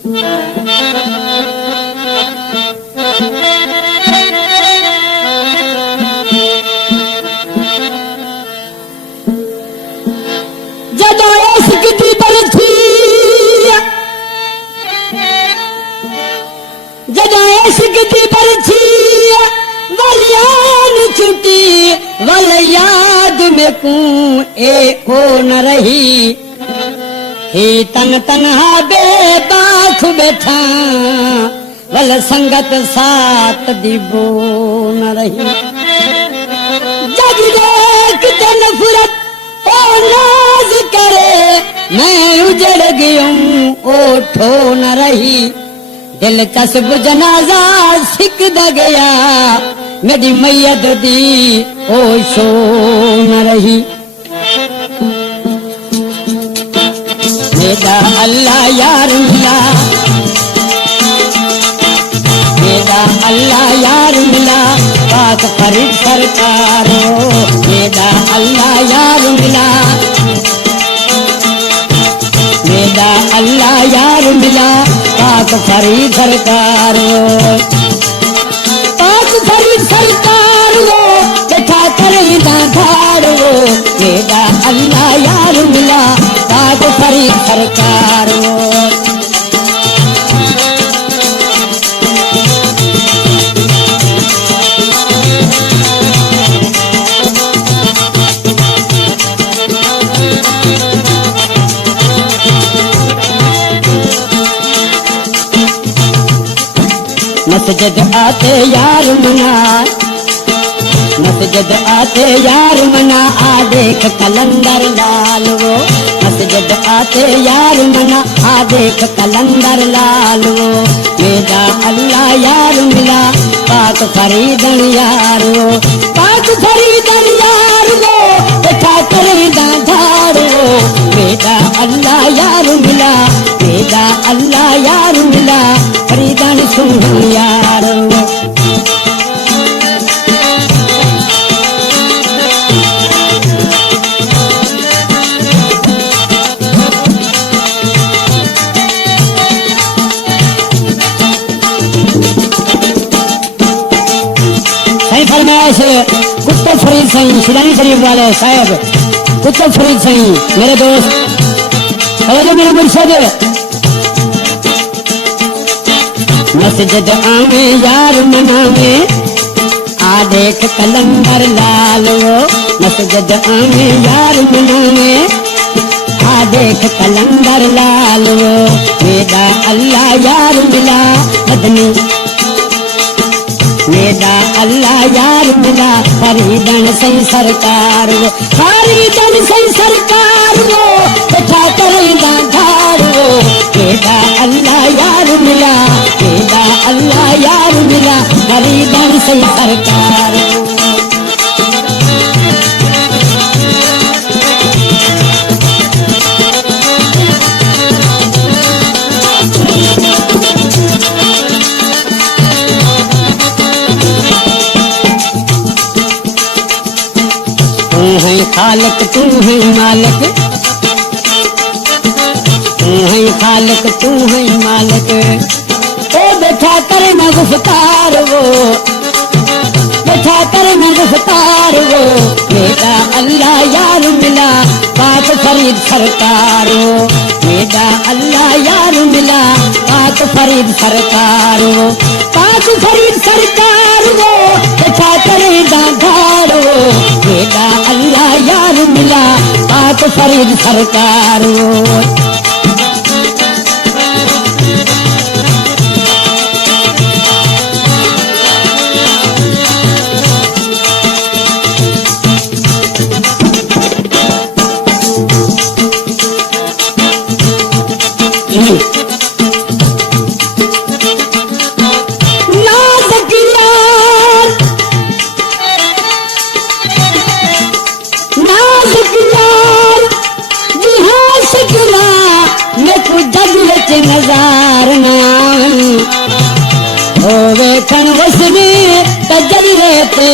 जदों इश्क दी बरछी जदों इश्क दी बरछी वलियान छुटी वल याद में कू ए हो न रही ही तन तन्हा बेबाख बैठा वल संगत साथ दीबो न रही जग देख ते नफरत ओ नाज करे मैं उजड़ गयूं ओ ठो न रही दिलचस्प जनाजा सिक द गया मेरी मैयत दी ओ शो न रही मेरा अल्लाह यार मिला मेरा अल्लाह यार मिला पाक फरीद सरकारो मेरा अल्लाह यार मिला मेरा अल्लाह यार मिला पाक फरीद सरकारो पाक फरीद सरकारो बैठा कर धाड़ो मेरा अल्लाह यार मिला पाक फरीद सरकारो मस्जिद आते यार मना मस्जिद आते यार मना आ देख कलंदर लाल वो मस्जिद आते यार मना आ देख कलंदर लाल वो मेरा अल्लाह यार मिला पाक फरीदन यार वो पाक फरीदन यार वो बैठा करेगा धाड़ो मेरा अल्लाह यार मिला मेरा अल्लाह यार मिला फरीदन सुन यार सही फरमाइश कुत्तब फरीद सही शिलानी शरीफ वाले साहब कुत्तब फरीद सही मेरे दोस्त जो मेरे मुर्शिद मस्जिद आवे यार मनावे आ देख कलंदर लाल वो मस्जिद आवे यार मनावे आ देख कलंदर लाल वो मेरा अल्लाह यार मिला मदनी मेरा अल्लाह यार मिला फरीदन सही सरकार वो फरीदन सही सरकार वो बैठा करेगा धाड़ वो मेरा अल्लाह यार मिला मेरा अल्लाह यार मिला फरीदन सही सरकार तू है खालक तू है मालक तू है खालक तू है मालक ओ बैठा करे मैं गुफ्तार वो बैठा करे मैं गुफ्तार वो मेरा अल्लाह यार मिला पाक फरीद सरकार वो मेरा अल्लाह यार मिला पाक फरीद सरकार वो पाक फरीद सरकार वो बैठा करे धाड़ वो मेरा अल्लाह यार मिला पाक फरीद सरकार वो नजार नाम हो वेखन वसने तजरे पे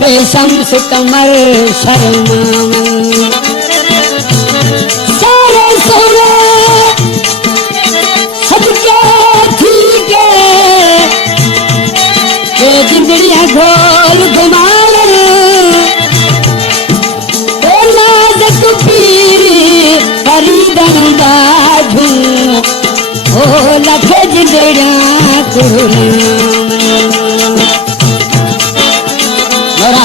बेशम्स कमर शर्मावन सारे बेड़ा कुरान मोरा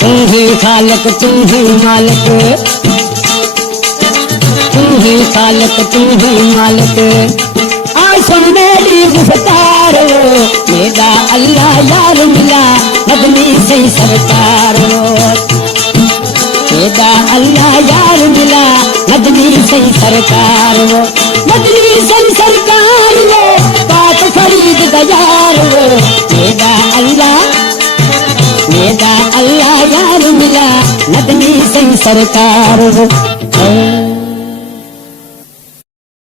तू ही खालक तू ही मालिक तू ही खालक तू ही मालिक आसम मेरी गुफ्तार मेरा अल्लाह यार मिला मदनी से सरकार मेरा अल्लाह यार मिला मदनी से सरकार मदनी से सरकार बात फरीद दयार मेरा अल्लाह यार मिला मदनी से सरकार